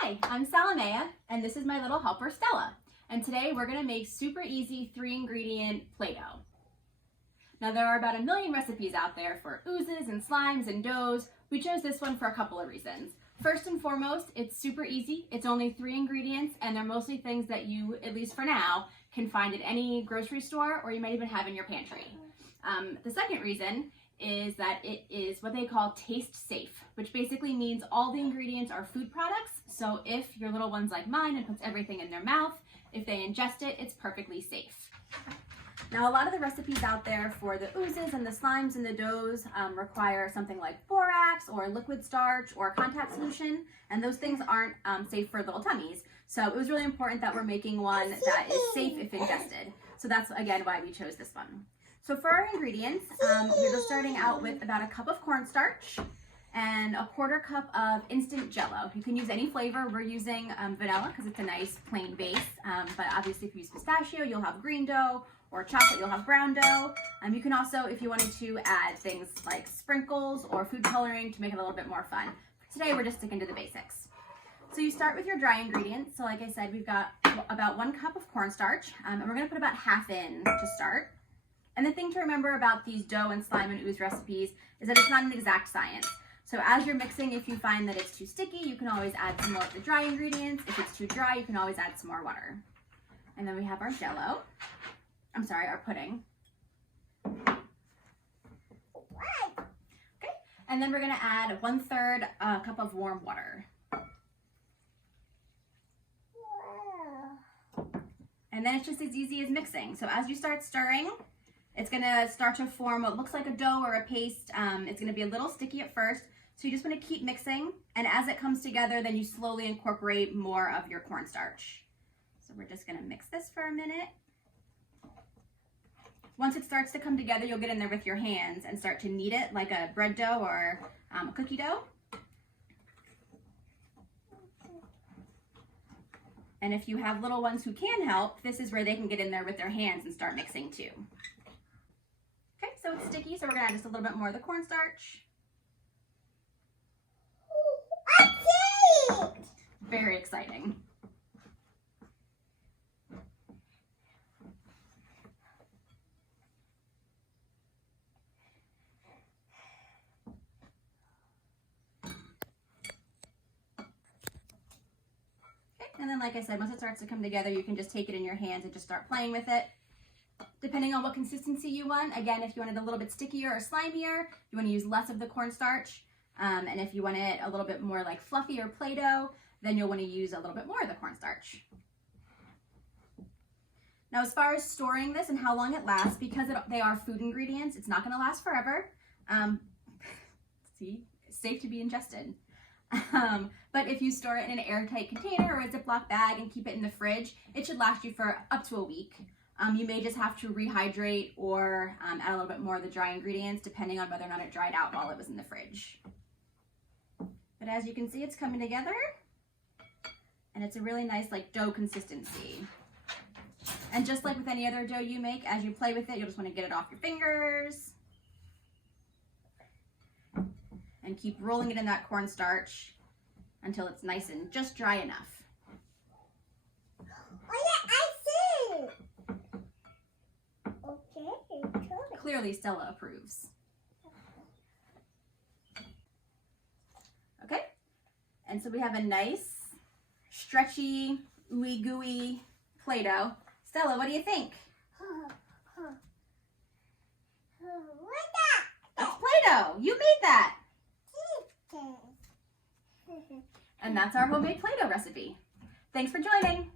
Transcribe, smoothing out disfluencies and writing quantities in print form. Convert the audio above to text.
Hi, I'm Salamea, and this is my little helper Stella. And today we're going to make super easy 3-ingredient Play-Doh. Now there are about 1 million recipes out there for oozes and slimes and doughs. We chose this one for a couple of reasons. First and foremost, it's super easy. It's only 3 ingredients, and they're mostly things that you, at least for now, can find at any grocery store or you might even have in your pantry. The second reason is that it is what they call taste safe, which basically means all the ingredients are food products. So if your little one's like mine and puts everything in their mouth, if they ingest it, it's perfectly safe. Now, a lot of the recipes out there for the oozes and the slimes and the doughs require something like borax or liquid starch or contact solution, and those things aren't safe for little tummies. So it was really important that we're making one that is safe if ingested. So that's, again, why we chose this one. So for our ingredients, we're just starting out with about 1 cup of cornstarch and 1/4 cup of instant Jell-O. You can use any flavor. We're using vanilla because it's a nice plain base, but obviously if you use pistachio, you'll have green dough, or chocolate, you'll have brown dough. You can also, if you wanted to, add things like sprinkles or food coloring to make it a little bit more fun. Today, we're just sticking to the basics. So you start with your dry ingredients. So like I said, we've got about 1 cup of cornstarch, and we're gonna put about half in to start. And the thing to remember about these dough and slime and ooze recipes is that it's not an exact science. So as you're mixing, if you find that it's too sticky, you can always add some more of the dry ingredients. If it's too dry, you can always add some more water. And then we have our Jell-O. I'm sorry, our pudding. Okay, and then we're gonna add 1/3 cup of warm water. And then it's just as easy as mixing. So as you start stirring, it's gonna start to form what looks like a dough or a paste. It's gonna be a little sticky at first. So you just wanna keep mixing. And as it comes together, then you slowly incorporate more of your cornstarch. So we're just gonna mix this for a minute. Once it starts to come together, you'll get in there with your hands and start to knead it like a bread dough or a cookie dough. And if you have little ones who can help, this is where they can get in there with their hands and start mixing too. Okay, so it's sticky, so we're gonna add just a little bit more of the cornstarch. Very exciting. And then, like I said, once it starts to come together, you can just take it in your hands and just start playing with it. Depending on what consistency you want. Again, if you want it a little bit stickier or slimier, you want to use less of the cornstarch. And if you want it a little bit more like fluffy or Play-Doh, then you'll want to use a little bit more of the cornstarch. Now, as far as storing this and how long it lasts, because they are food ingredients, it's not going to last forever. See, it's safe to be ingested. But if you store it in an airtight container or a Ziploc bag and keep it in the fridge, it should last you for up to a week. You may just have to rehydrate or add a little bit more of the dry ingredients depending on whether or not it dried out while it was in the fridge. But as you can see, it's coming together and it's a really nice like dough consistency. And just like with any other dough you make, as you play with it, you'll just want to get it off your fingers. And keep rolling it in that cornstarch until it's nice and just dry enough. Oh yeah, I see. Okay. Clearly Stella approves. Okay, and so we have a nice, stretchy, ooey gooey Play-Doh. Stella, what do you think? What's that? That's Play-Doh. You made that. And that's our homemade Play-Doh recipe. Thanks for joining.